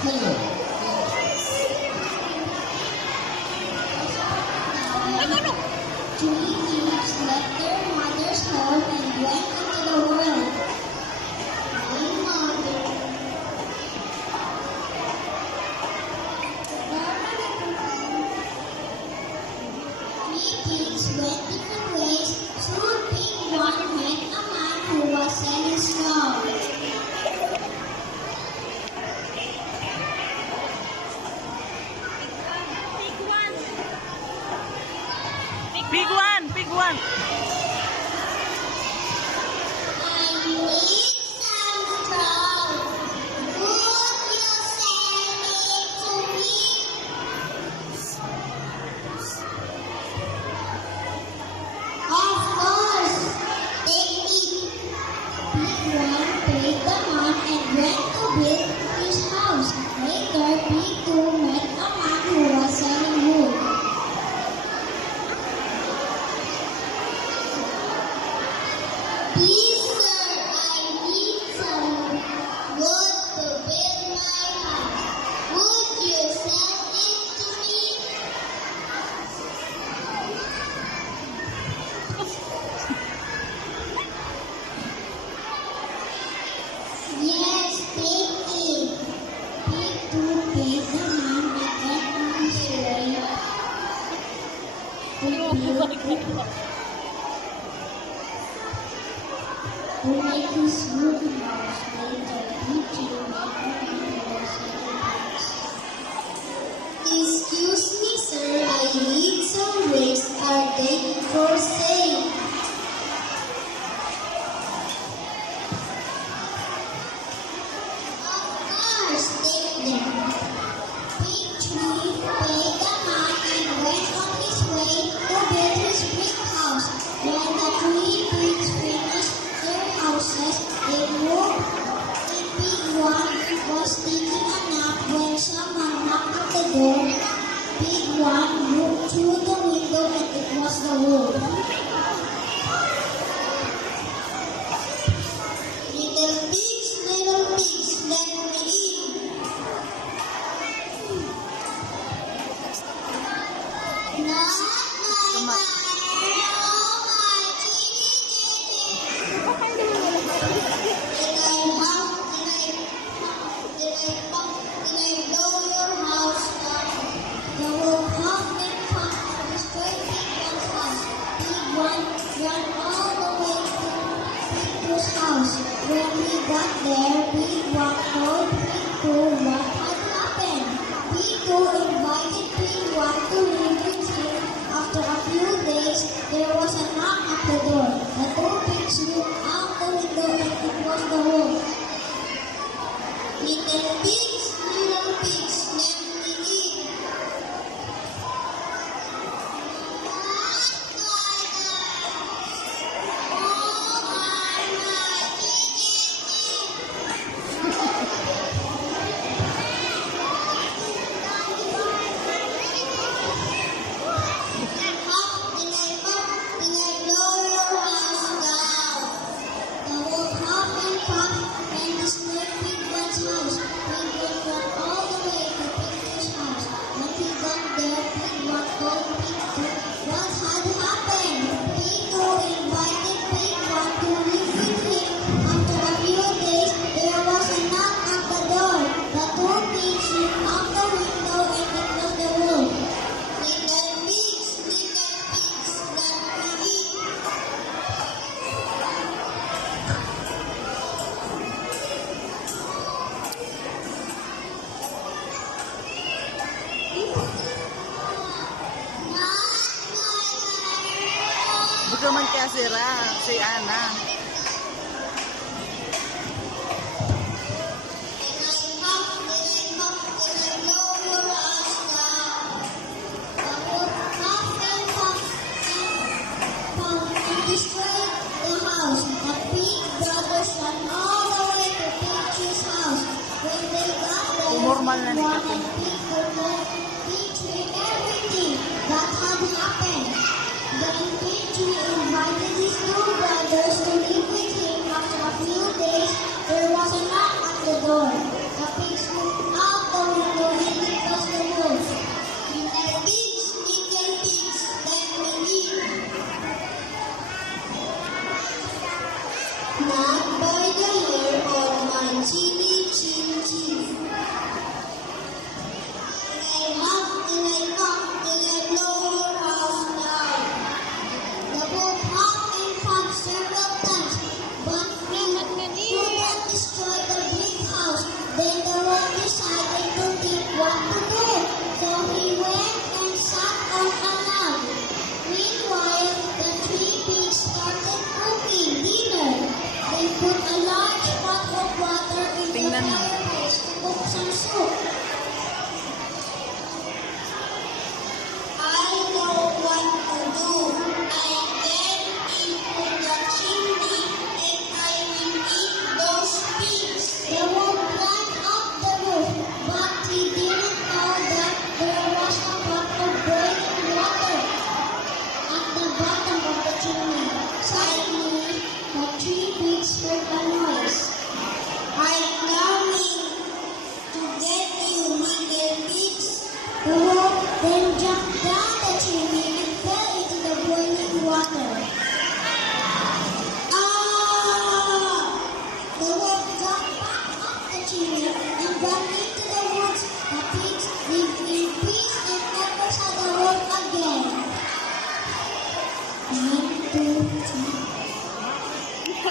Three pigs left their mother's home and went into the world. My mother. Three pigs went different ways. Soon pig one met a man who was selling straw. Big one, big one. I need some straw. Would you sell it to me? Of course, they did. Pig one paid the man and went to build his house. Later, pig two met a man who was selling wood. Please, sir, I need some wood to build my house. Would you sell it to me? Yes, take it. Pig two paid the man and went on his way to make his wooden house. Later, pig three met a man who was selling pigs. Excuse me, sir, I need some bricks. Are they for sale? Of course, take them. Pig three paid the man and went on his way to build his brick house. When the three pigs finished their houses, they moved. And pig one was taking a nap when someone knocked at the door. Pig one looked through the window and it was the wolf. Little pigs, let me in. Not my mother, oh my Did I blow your house down? The wolf huffed and puffed and destroyed Pig one's house. Pig one ran all the way to Pig two's house. When he got there, Pig one told Pig two what had happened. Pig two invited Pig one to live with him. After a few days, there was a knock at the door. The two pigs looked out the window and it was the wolf. Little pigs, let me in. Buka man kaya si Ana. Destroyed the house. The Pig brothers ran all the way to Pig three's house. When they got there, Normal na one nito. and Pig told Pig three everything that had happened. Then Pig three invited his two brothers to live with him. After a few days, there was a knock at the door. The pigs looked out jumped down the chimney and fell into the boiling water. Ah! The wolf jumped back up the chimney